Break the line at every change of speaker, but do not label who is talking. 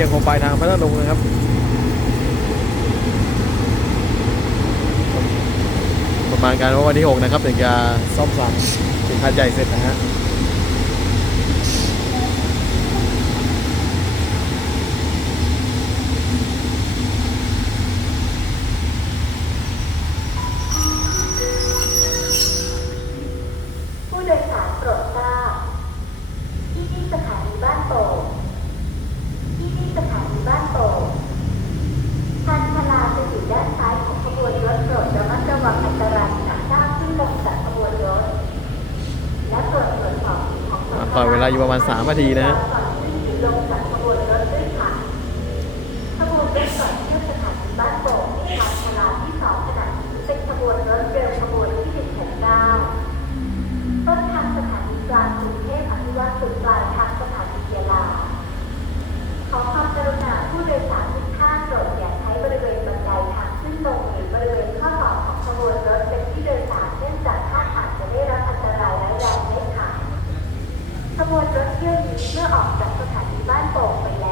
ยังปลายทางพัทลุงนะครับประมาณการว่าวันที่ 6 นะครับถึงจะซ่อมสั่งสินค้าใหญ่เสร็จนะฮะ
ผู้โดยสารโปรดทราบที่นี่สถานีบ้านโป่งที่นี่สถานีบ้านโป่งทางพลาจะอยู่ด้านซ้ายของขบวนรถโปรดระมัดระวังอันตรายขณะก้าวขึ้นลงจาก ต่อเวลาอยู่ประมาณ3นาทีนะ วนรถเที่ย
วนี้เมื่อออกจากสถานีบ้านโป่งไปแล้
ว